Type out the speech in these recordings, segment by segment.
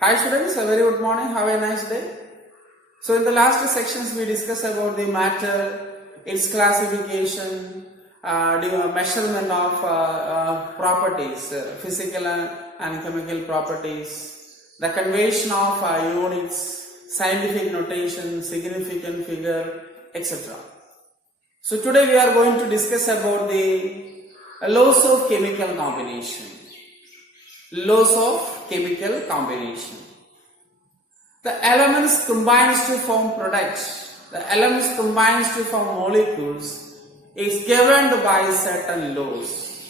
Hi students, a very good morning. Have a nice day. So in the last sections we discussed about the matter, its classification, the measurement of properties, physical and chemical properties, the conversion of units, scientific notation, significant figure, etc. So today we are going to discuss about the laws of chemical combination. Laws of chemical combination. The elements combines to form products. The elements combines to form molecules is governed by certain laws.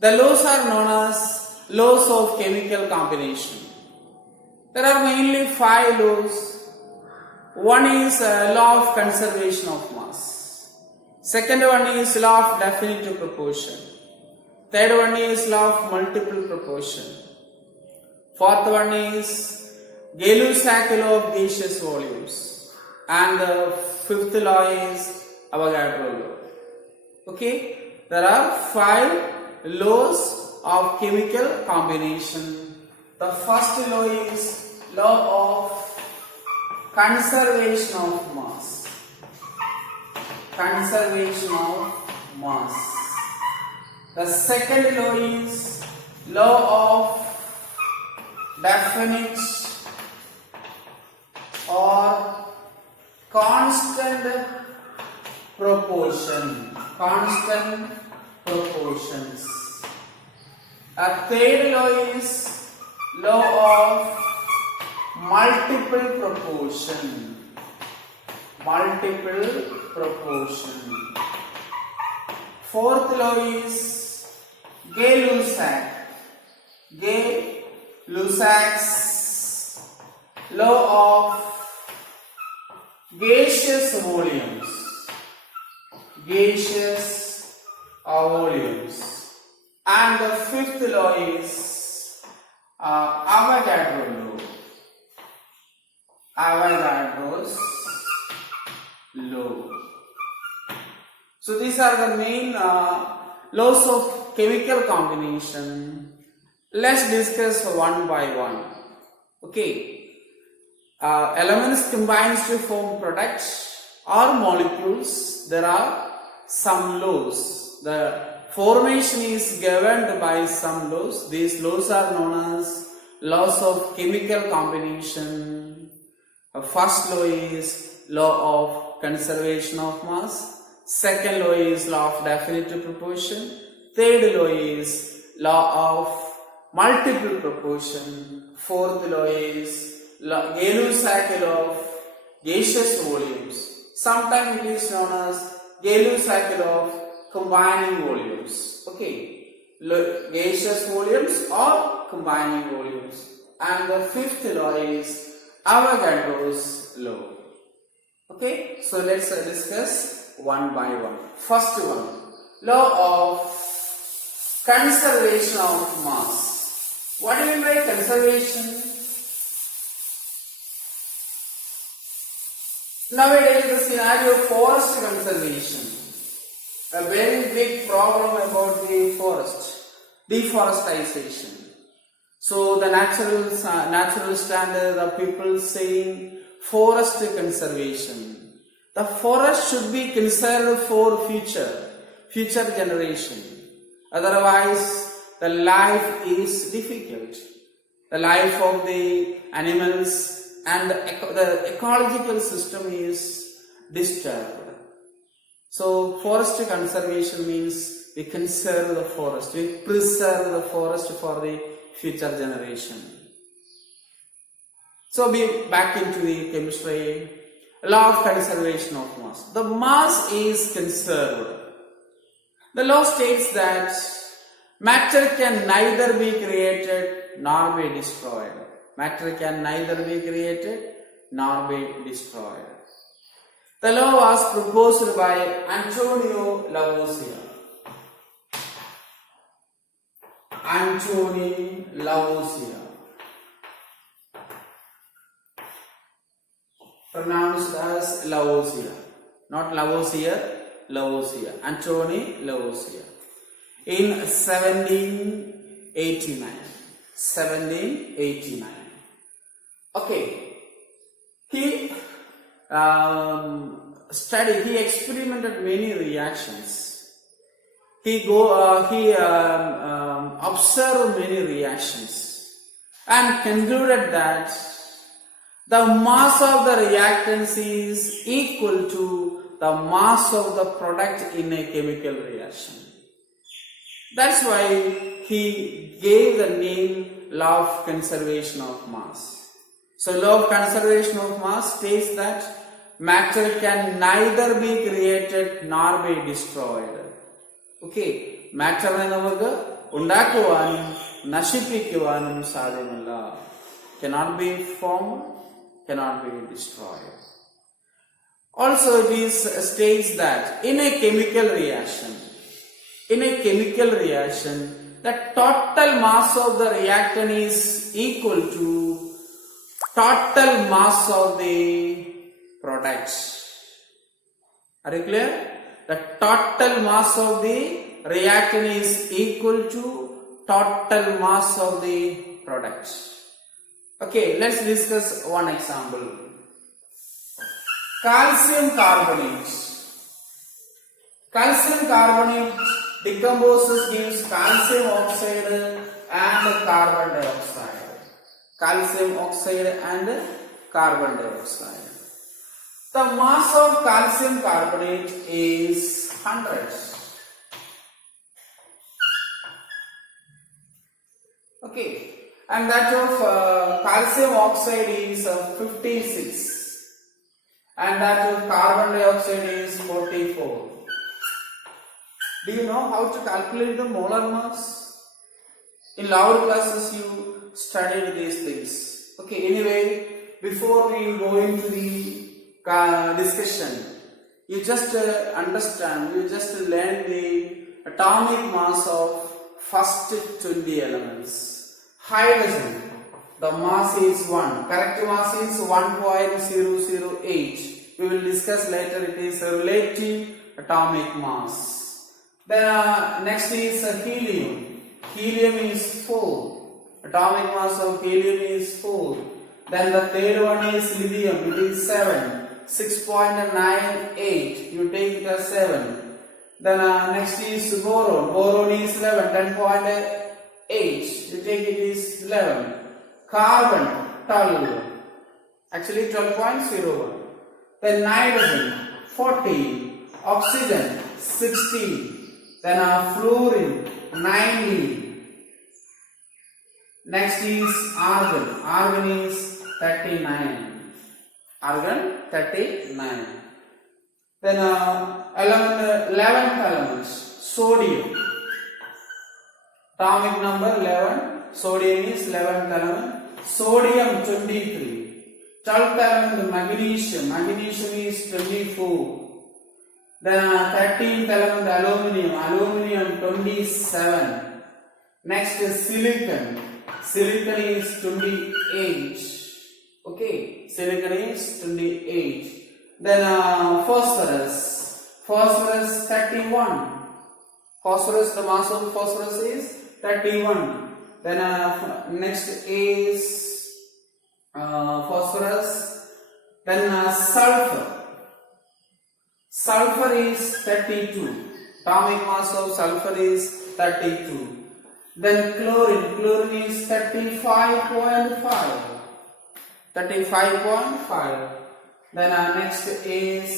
The laws are known as laws of chemical combination. There are mainly 5 laws. One is law of conservation of mass. Second one is law of definitive proportion. Third one is law of multiple proportion. Fourth one is Gay-Lussac law of gaseous volumes. And the fifth law is Avogadro law. Okay, there are 5 laws of chemical combination. The first law is law of conservation of mass. Conservation of mass. The second law is law of definite or constant proportion. Constant proportions. A third law is law of multiple proportion. Multiple proportion. Fourth law is Gay-Lussac. Gay-Lussac's law of gaseous volumes. Gaseous volumes. And the fifth law is Avogadro law. Avogadro's law. So these are the main laws of chemical combination. Let's discuss one by one. Okay. Elements combines to form products or molecules. There are some laws. The formation is governed by some laws. These laws are known as laws of chemical combination. First law is law of conservation of mass. Second law is law of definitive proportion. Third law is law of multiple proportion. Fourth law is Gay-Lussac law of gaseous volumes. Sometimes it is known as Gay-Lussac law of combining volumes. Okay, gaseous volumes or combining volumes. And the fifth law is Avogadro's law. Okay, so let's discuss one by one. First one, law of conservation of mass. What do you mean by conservation? Nowadays the scenario of forest conservation. A very big problem about the forest. Deforestation. So the natural standard of people saying forest conservation. The forest should be conserved for future generation. Otherwise, the life is difficult. The life of the animals and the ecological system is disturbed. So, forest conservation means we conserve the forest, we preserve the forest for the future generation. So, be back into the chemistry. Law of conservation of mass. The mass is conserved. The law states that matter can neither be created nor be destroyed. Matter can neither be created nor be destroyed. The law was proposed by Antonio Lavoisier. Antonio Lavoisier. Pronounced as Lavoisier. Not Lavoisier, Lavoisier. Antonio Lavoisier. In 1789. 1789. Okay, he he experimented many reactions. He observed many reactions and concluded that the mass of the reactants is equal to the mass of the product in a chemical reaction. That's why he gave the name law of conservation of mass. So law of conservation of mass states that matter can neither be created nor be destroyed. Okay, matter നമുക്ക് ഉണ്ടാക്കുവാനും നശിപ്പിക്കുവാനും സാധ്യമല്ല. Cannot be formed, cannot be destroyed. Also it is states that in a chemical reaction, the total mass of the reactant is equal to total mass of the products. Are you clear? The total mass of the reactant is equal to total mass of the products. Okay, let's discuss one example. Calcium carbonate. Calcium carbonate decomposes, gives calcium oxide and carbon dioxide. Calcium oxide and carbon dioxide. The mass of calcium carbonate is 100. Okay, and that of calcium oxide is 56, and that of carbon dioxide is 44. Do you know how to calculate the molar mass? In lower classes you studied these things. Okay, anyway, before we go into the discussion, you just understand, you just learn the atomic mass of first 20 elements. Hydrogen, the mass is 1, correct mass is 1.008. We will discuss later, it is a relative atomic mass. Then next is helium. Helium is 4. Atomic mass of helium is 4. Then the third one is lithium. It is 7. 6.98. You take it as 7. Then next is boron. Boron is 11. 10.8. You take it is 11. Carbon 12. Actually 12.01. Then nitrogen 14. Oxygen 16. Then fluorine 90. Next is argon. Argon is 39. Argon 39. Then 11th elements. Sodium. Atomic number 11. Sodium is 11th element. Sodium 23. 12th element magnesium. Magnesium is 24. Then 13th element aluminum. Aluminum 27. Next is silicon. Silicon is 28. Okay, silicon is 28. Then phosphorus. Phosphorus 31. Phosphorus, the mass of phosphorus is 31. Then next is phosphorus. Then sulfur. Sulfur is 32. Atomic mass of sulfur is 32. Then chlorine. Chlorine is 35.5. 35.5. Then next is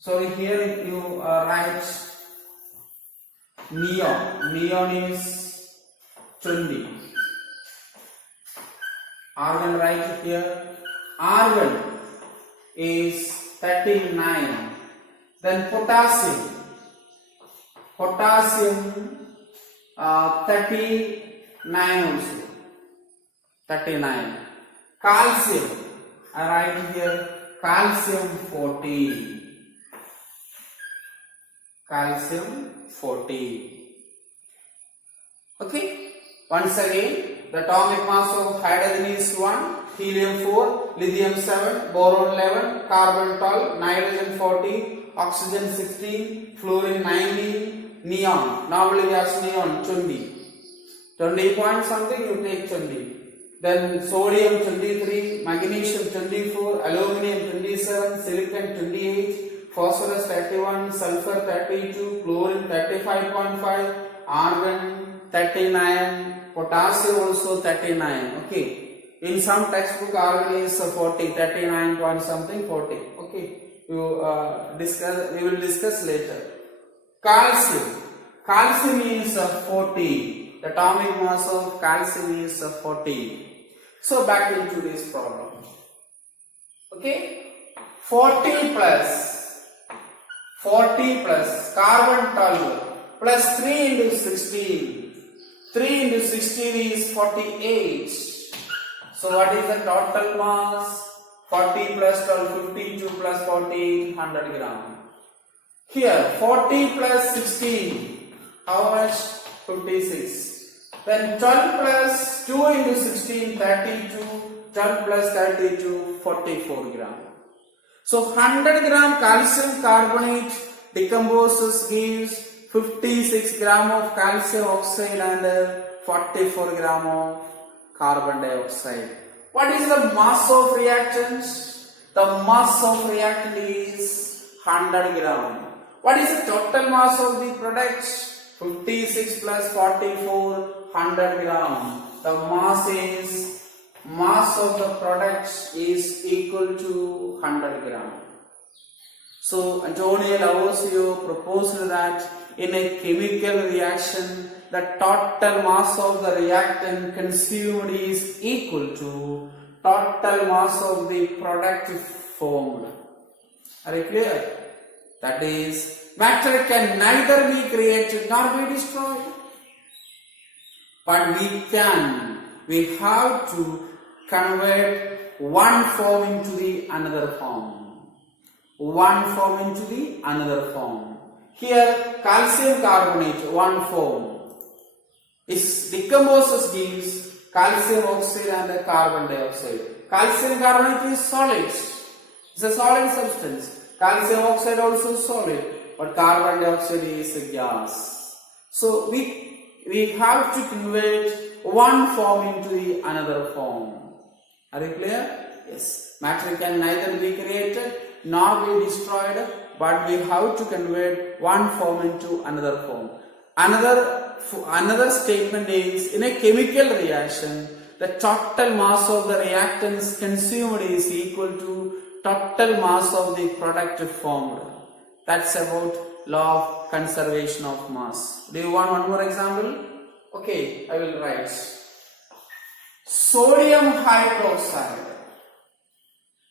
sorry, here you write neon. Neon is 20. Argon right here. Argon is 39. Then potassium. Potassium 39 also. 39. Calcium, I write here calcium 40. Calcium 40. Okay. Once again, the atomic mass of hydrogen is 1, helium 4, lithium 7, boron 11, carbon 12, nitrogen 40, oxygen 16, fluorine 19, neon, normal gas neon 20. 20 point something, you take 20. Then sodium 23, magnesium 24, aluminum 27, silicon 28, phosphorus 31, sulfur 32, chlorine 35.5, argon 39, potassium also 39. Okay. In some textbook argon is 40, 39 point something, 40. Okay. We will discuss later. Calcium. Calcium is 40. The atomic mass of calcium is 40. So back into this problem. Okay. 40 plus carbon 12 plus 3 into 16. 3 into 16 is 48. So what is the total mass? 40 plus 12, 52 plus 14, 100 gram. Here 40 plus 16, how much? 56. Then 12 plus 2 into 16, 32, 12 plus 32, 44 gram. So 100 gram calcium carbonate decomposes, gives 56 gram of calcium oxide and 44 gram of carbon dioxide. What is the mass of reactants? The mass of reactant is 100 gram. What is the total mass of the products? 56 plus 44, 100 gram. The mass of the products is equal to 100 gram. So Antonio Lavoisier proposed that in a chemical reaction, the total mass of the reactant consumed is equal to total mass of the product formed. Are you clear? That is, matter can neither be created nor be destroyed. But we have to convert one form into the another form. One form into the another form. Here, calcium carbonate, one form. Is decomposes, gives calcium oxide and carbon dioxide. Calcium carbonate is solid. It's a solid substance. Calcium oxide also solid, but carbon dioxide is a gas. So we have to convert one form into the another form. Are you clear? Yes. Matter can neither be created nor be destroyed, but we have to convert one form into another form. Another statement is, in a chemical reaction, the total mass of the reactants consumed is equal to total mass of the product formed. That's about law of conservation of mass. Do you want one more example? Okay, I will write. Sodium hydroxide.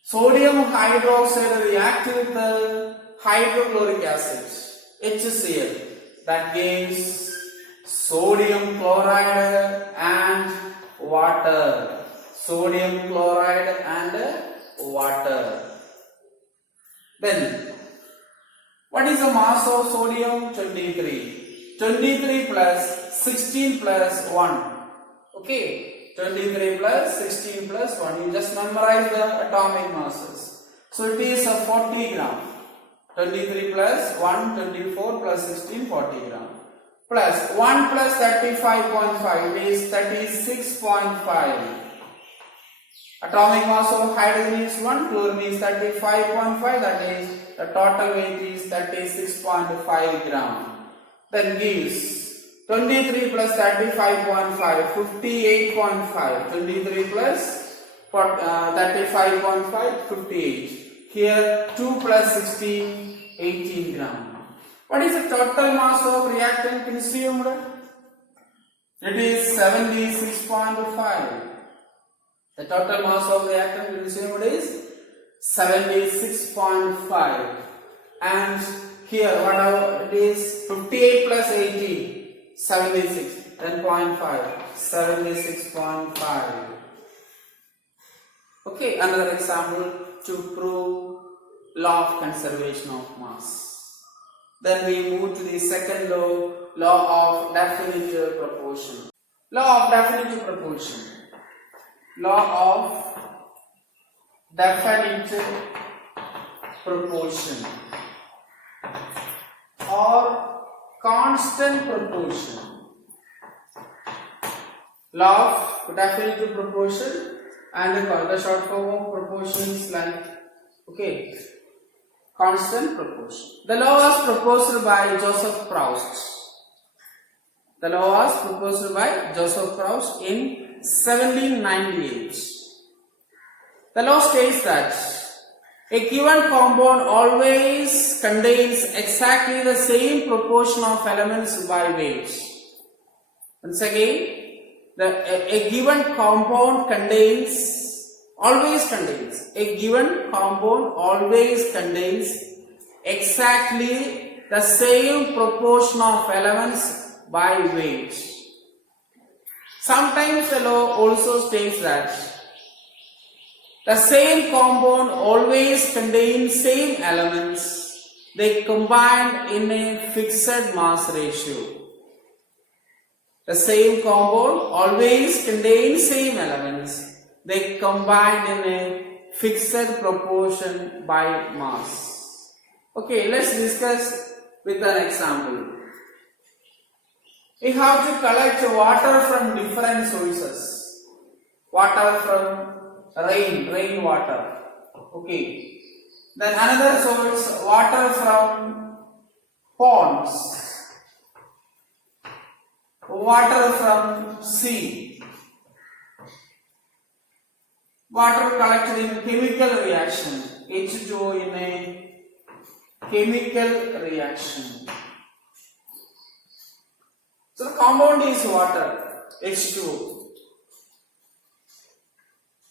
Sodium hydroxide reacts with the hydrochloric acid, HCl. That gives sodium chloride and water. Sodium chloride and water. Then, what is the mass of sodium? 23. 23 plus 16 plus 1. Okay. 23 plus 16 plus 1. You just memorize the atomic masses. So it is 40 gram. 23 plus 1, 24 plus 16, 40 gram. Plus 1 plus 35.5 is 36.5. Atomic mass of hydrogen is 1, fluorine is 35.5, that is the total weight is 36.5 gram. Then gives 23 plus 35.5, 58.5. 23 plus 35.5, 58. Here 2 plus 16, 18 gram. What is the total mass of reactant consumed? It is 76.5. The total mass of reactant consumed is 76.5. And here what it is 58 plus 18, 76, 10.5, 76.5. Okay, another example to prove law of conservation of mass. Then we move to the second law, law of definitive proportion. Law of definitive proportion. Law of definitive proportion or constant proportion. law of definitive proportion, and the short form of proportion is like, okay, constant proportion. The law was proposed by Joseph Proust. The law was proposed by Joseph Proust in 1798. The law states that a given compound always contains exactly the same proportion of elements by weight. Once again, a given compound always contains exactly the same proportion of elements by weight. Sometimes the law also states that the same compound always contains same elements, they combined in a fixed mass ratio. The same compound always contains same elements, they combined in a fixed proportion by mass. Okay, let's discuss with an example. We have to collect water from different sources. Water from rainwater. Okay. Then another source, water from ponds. Water from sea. Water collected in chemical reaction. H2O in a chemical reaction. So the compound is water, H2O.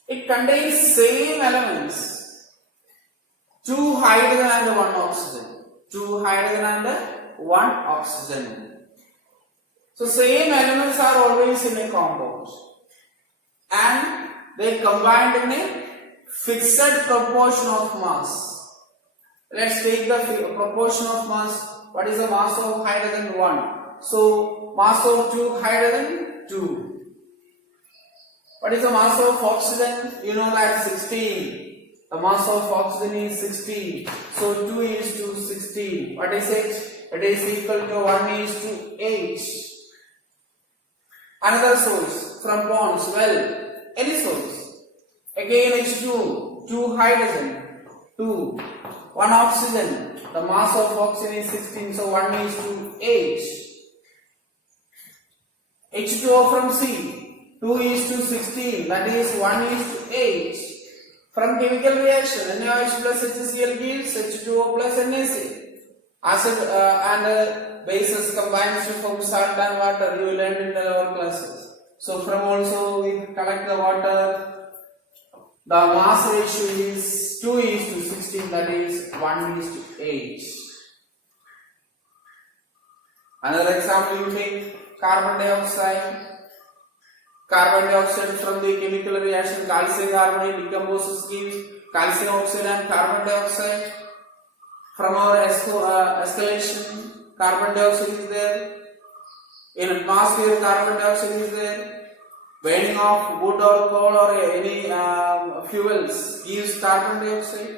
It contains same elements, 2 hydrogen and 1 oxygen. 2 hydrogen and 1 oxygen. So same elements are always in a compound, and they combined in a fixed proportion of mass. Let's take the proportion of mass. What is the mass of hydrogen? 1. So mass of 2 hydrogen, 2. What is the mass of oxygen? You know that 16. The mass of oxygen is 16. So 2 is to 16. What is it? It is equal to 1 is to 8. Another source from ponds. Well, any source. Again H2O, 2 hydrogen, 2. 1 oxygen. The mass of oxygen is 16. So 1 is to 8. H2O from sea, 2 is to 16, that is 1 is to 8. From chemical reaction, NaOH plus HCl gives H2O plus NaC. Acid and bases combines to form salt and water, you learned in the lower classes. So from also we collect the water, the mass ratio is 2 is to 16, that is 1 is to 8. Another example you take. Carbon dioxide. Carbon dioxide from the chemical reaction calcium carbonate decomposes gives calcium oxide and carbon dioxide. From our escalation, carbon dioxide is there. In atmosphere, carbon dioxide is there. Burning of wood or coal or any fuels gives carbon dioxide.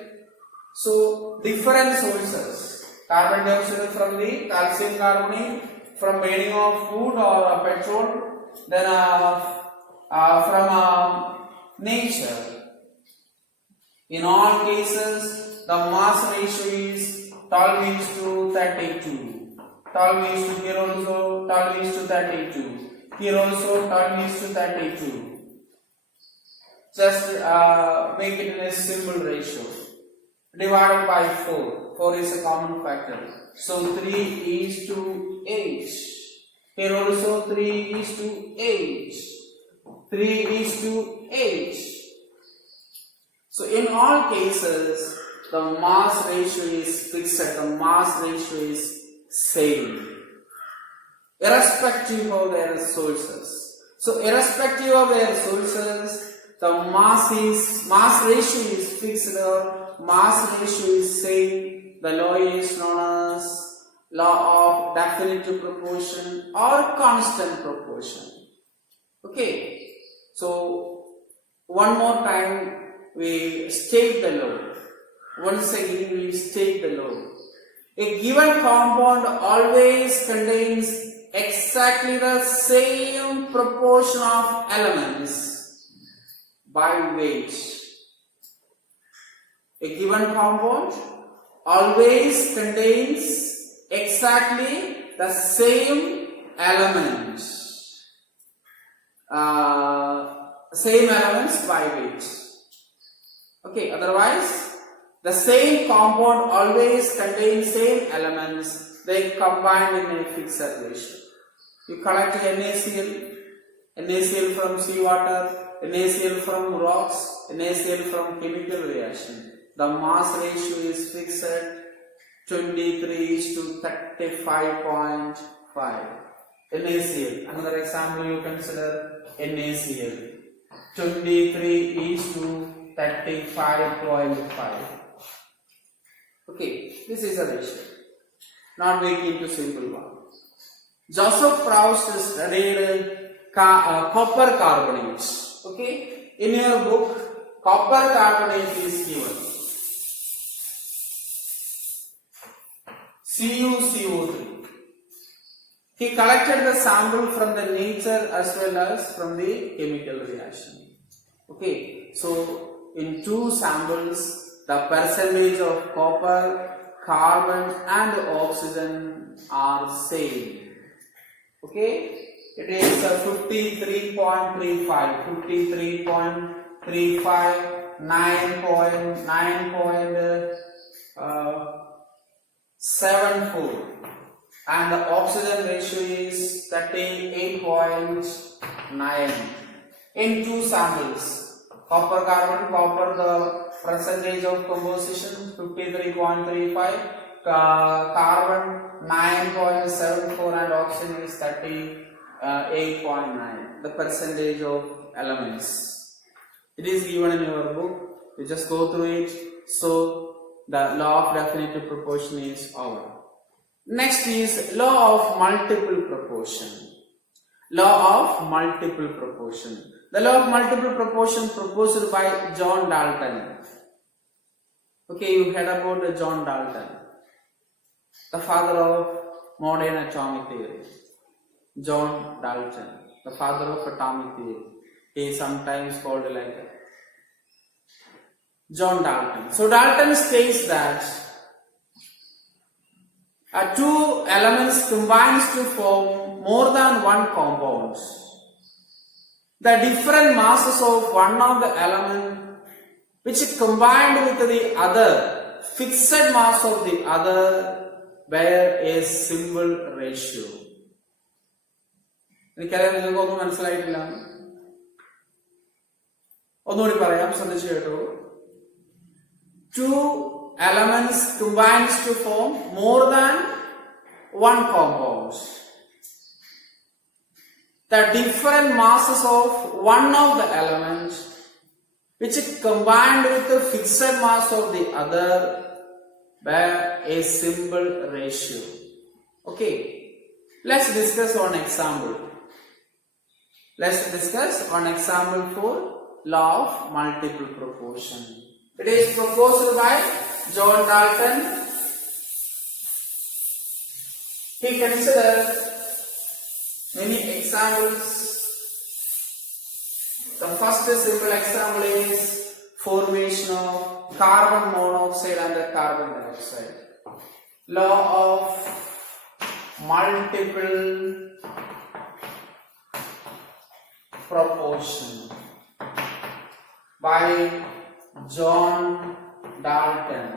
So different sources. Carbon dioxide from the calcium carbonate, from burning of food or petrol, then from nature. In all cases, the mass ratio is 12 is to 32. 12 is to here also 12 is to 32. Here also 12 is to 32. Just make it in a simple ratio. Divided by 4. 4 is a common factor. So 3 is to 8. Here also 3 is to 8. 3 is to 8. So in all cases, the mass ratio is fixed. The mass ratio is same, irrespective of their sources. So irrespective of their sources, the mass ratio is fixed or mass ratio is same. The law is known as law of definitive proportion or constant proportion. Okay, so one more time we state the law. Once again we state the law. A given compound always contains exactly the same proportion of elements by weight. A given compound always contains exactly the same elements. Same elements by weight. Okay, otherwise the same compound always contains same elements, they combine in a fixed ratio. You collect NaCl from seawater, NaCl from rocks, NaCl from chemical reaction. The mass ratio is fixed at 23:35.5. NaCl, another example you consider NaCl. 23:35.5. Okay, this is a ratio. Not making it simple one. Joseph Proust studied copper carbonate. Okay, in your book, copper carbonate is given. CuCO3. He collected the sample from the nature as well as from the chemical reaction. Okay, so in two samples, the percentage of copper, carbon and oxygen are same. Okay, it is 53.35, 53.35, 9.74, and the oxygen ratio is 38.9 in two samples. Copper, carbon, copper, the percentage of composition 53.35, carbon 9.74 and oxygen is 38.9, the percentage of elements. It is given in your book, you just go through it. So the law of definitive proportion is over. Next is law of multiple proportion. Law of multiple proportion. The law of multiple proportion proposed by John Dalton. Okay, you heard about John Dalton, the father of modern atomic theory. John Dalton, the father of atomic theory. He is sometimes called like John Dalton. So Dalton states that two elements combines to form more than one compound. The different masses of one of the element which combined with the other, fixed mass of the other, bear a simple ratio. എനിക്കറിയാം നിങ്ങൾക്കൊന്നും മനസ്സിലായിട്ടില്ല. ഒന്നുകൂടി പറയാം, ശ്രദ്ധിച്ചു കേട്ടോ. Two elements combines to form more than one compound. The different masses of one of the elements which combined with the fixed mass of the other bear a simple ratio. Okay, let's discuss one example. Let's discuss one example for law of multiple proportion. It is proposed by John Dalton. He considered many examples. The first simple example is formation of carbon monoxide and carbon dioxide. Law of multiple proportion by John Dalton.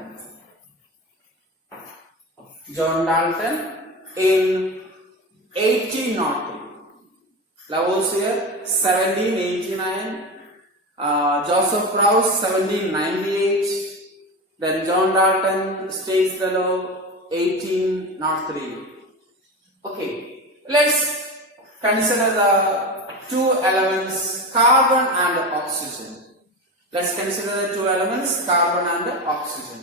John Dalton in 1802. Lavoisier 1789, Joseph Proust 1798, then John Dalton states the law 1803. Okay, let's consider the two elements carbon and oxygen. Let's consider the two elements carbon and oxygen.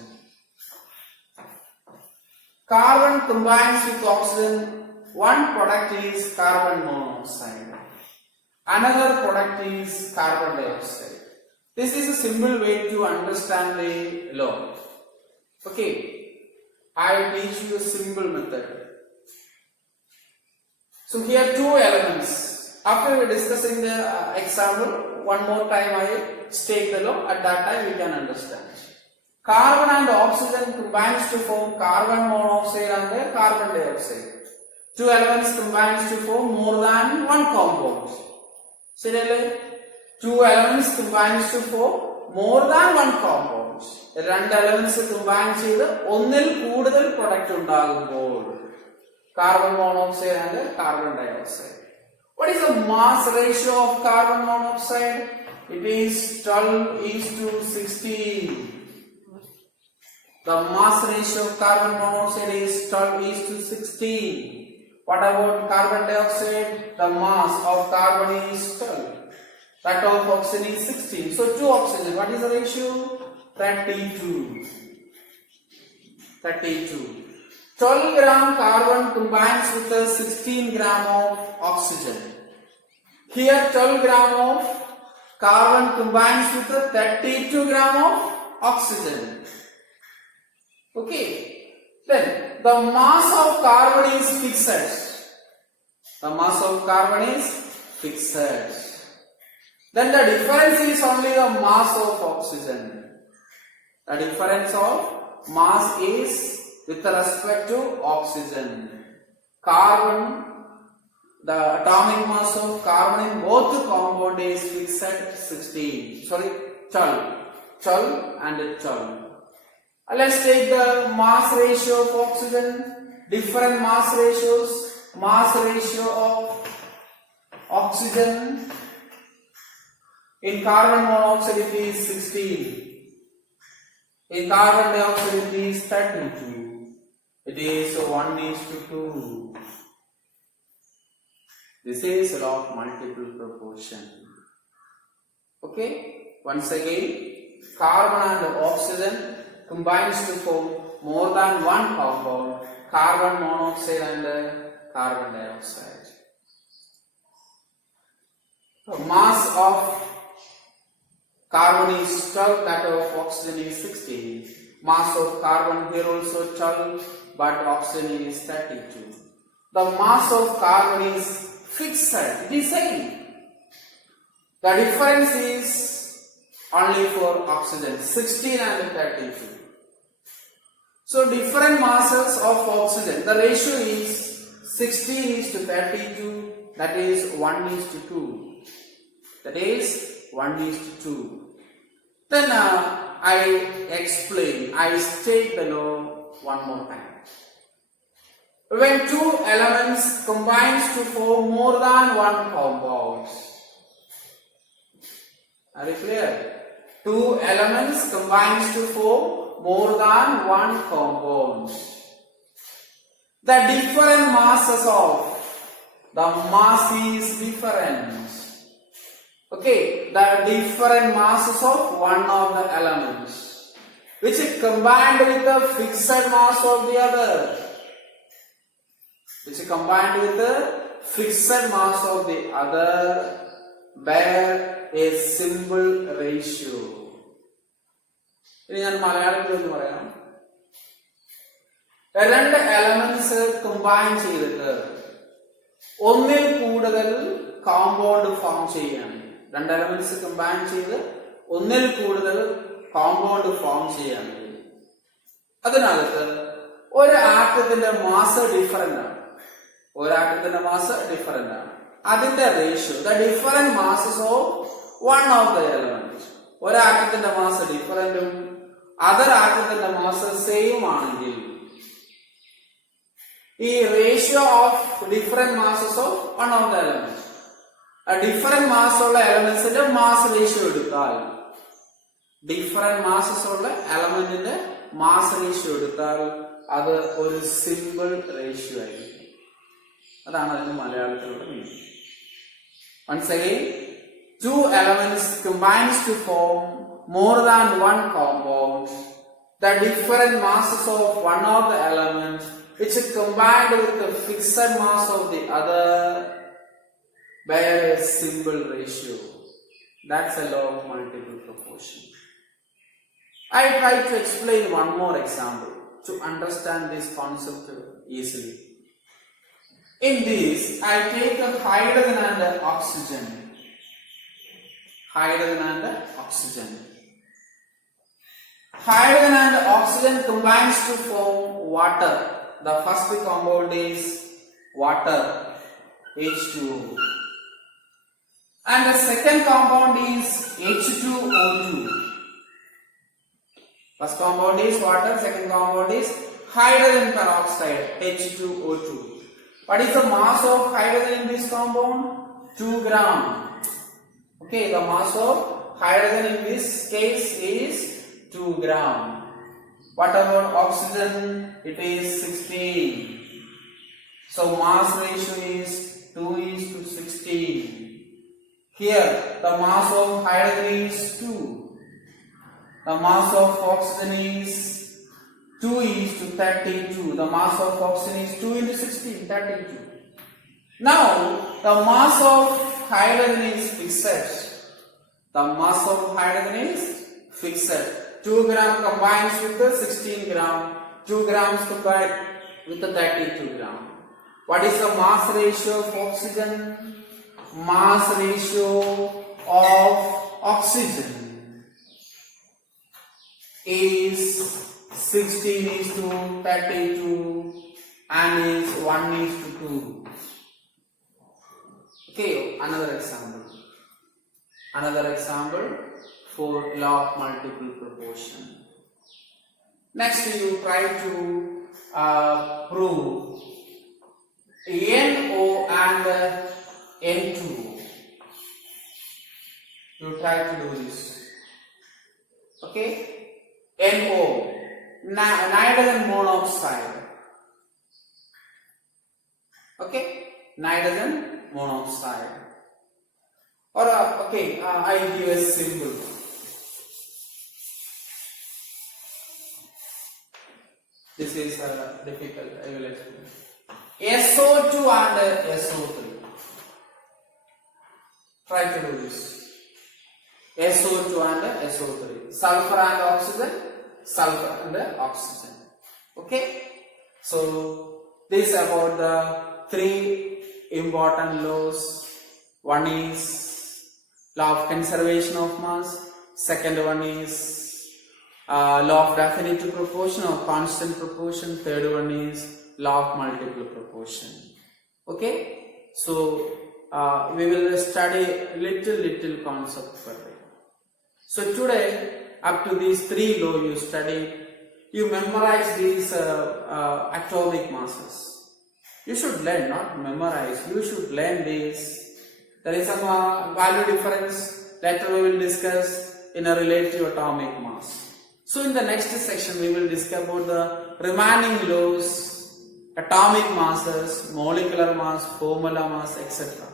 Carbon combines with oxygen. One product is carbon monoxide. Another product is carbon dioxide. This is a simple way to understand the law. Okay, I will teach you a simple method. So here two elements. After we discussing the example, one more time I state the law. At that time we can understand. Carbon and oxygen combines to form carbon monoxide and carbon dioxide. Two elements combines to form more than one compound. Serially, two elements combines to form more than one compound. രണ്ട് elements combine ചെയ്ത് ഒന്നിൽ കൂടുതൽ product ഉണ്ടാകുമ്പോൾ carbon monoxide and carbon dioxide. What is the mass ratio of carbon monoxide? It is 12:16. The mass ratio of carbon monoxide is 12:16. What about carbon dioxide? The mass of carbon is 12. That of oxygen is 16. So two oxygen. What is the ratio? 32. 12 gram carbon combines with a 16 gram of oxygen. Here 12 gram of carbon combines with a 32 gram of oxygen. Okay. Then the mass of carbon is fixed. The mass of carbon is fixed. Then the difference is only the mass of oxygen. The difference of mass is with respect to oxygen. Carbon, the atomic mass of carbon in both compound is fixed at 16. Sorry, 12. 12 and 12. Let's take the mass ratio of oxygen. Different mass ratios. Mass ratio of oxygen in carbon monoxide it is 16. In carbon dioxide it is 32. It is 1:2. This is law of multiple proportion. Okay. Once again, carbon and oxygen combines to form more than one compound. Carbon monoxide and carbon dioxide. The mass of carbon is 12. That of oxygen is 16. Mass of carbon here also 12. But oxygen is 32. The mass of carbon is fixed. It is same. The difference is only for oxygen, 16 and 32. So different masses of oxygen. The ratio is 16:32. That is 1:2. That is 1:2. Then I explain. I state the law one more time. When two elements combines to form more than one compound. Are you clear? Two elements combines to form more than one compound. The different masses of the mass is different. Okay, the different masses of one of the elements which is combined with the fixed mass of the other. Which is combined with the fixed mass of the other bear a simple ratio. ഇനി ഞാൻ മലയാളത്തിൽ ഒന്ന് പറയാം. രണ്ട് elements combine ചെയ്തിട്ട് ഒന്നിൽ കൂടുതൽ compound form ചെയ്യാണ്. രണ്ട് എലമെന്റ്സ് കമ്പൈൻ ചെയ്ത് ഒന്നിൽ കൂടുതൽ കോമ്പൗണ്ട് ഫോം ചെയ്യാണ്. അതിനകത്ത് ഒരു ആറ്റത്തിന്റെ മാസ് ഡിഫറന്റ് ആണ്. ഒരാറ്റത്തിന്റെ മാസ് ഡിഫറന്റ് ആണ്. അതിന്റെ ratio the different masses of one of the element. ഒരാറ്റത്തിന്റെ മാസ് ഡിഫറന്റും അതർ ആറ്റത്തിന്റെ മാസ് സെയിം ആണെങ്കിൽ ഈ ratio of different masses of one of the element, different mass ഉള്ള എലമെന്റ്സിന്റെ മാസ് റേഷ്യോ എടുത്താൽ, ഡിഫറന്റ് മാസസ് ഉള്ള എലമെന്റിന്റെ മാസ് റേഷ്യോ എടുത്താൽ അത് ഒരു സിമ്പിൾ റേഷ്യോ ആയിരിക്കും. അതാണ് അതിന്റെ മലയാളത്തിലുള്ള meaning. Once again, two elements combines to form more than one compound. The different masses of one of the elements which is combined with the fixed mass of the other bear a simple ratio. That's a law of multiple proportion. I try to explain one more example to understand this concept easily. In this, I take a hydrogen and oxygen. Hydrogen and oxygen. Hydrogen and oxygen combines to form water. The first compound is water, H2O. And the second compound is H2O2. First compound is water, second compound is hydrogen peroxide, H2O2. What is the mass of hydrogen in this compound? 2 gram. Okay, the mass of hydrogen in this case is 2 gram. What about oxygen? It is 16. So mass ratio is 2:16. Here the mass of hydrogen is 2. The mass of oxygen is 2:32. The mass of oxygen is 2 into 16, 32. Now the mass of hydrogen is fixed. The mass of hydrogen is fixed. 2 gram combines with the 16 gram. 2 grams combined with the 32 gram. What is the mass ratio of oxygen? Mass ratio of oxygen is 16:32 and is 1:2. Okay, another example. Another example for law of multiple proportion. Next, you try to prove NO and N2O. You try to do this. Okay, NO, nitrogen monoxide. Okay, nitrogen monoxide. Or okay, I give a symbol. This is difficult. I will explain. SO2 and SO3. Try to do this. SO2 and SO3. Sulfur and oxygen. Sulfur and oxygen. Okay. So this is about the 3 important laws. One is law of conservation of mass. Second one is law of definitive proportion or constant proportion. Third one is law of multiple proportion. Okay, so we will study little concept per day. So today, up to these 3 laws you study, you memorize these atomic masses. You should learn, not memorize. You should learn this. There is some value difference. Later we will discuss in a relative atomic mass. So in the next section we will discuss about the remaining laws, atomic masses, molecular mass, formula mass, etc.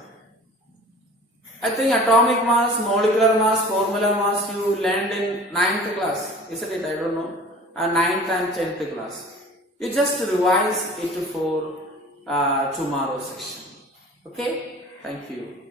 I think atomic mass, molecular mass, formula mass you learned in 9th class, isn't it? I don't know. 9th and 10th class. You just revise it for tomorrow's section. Okay? Thank you.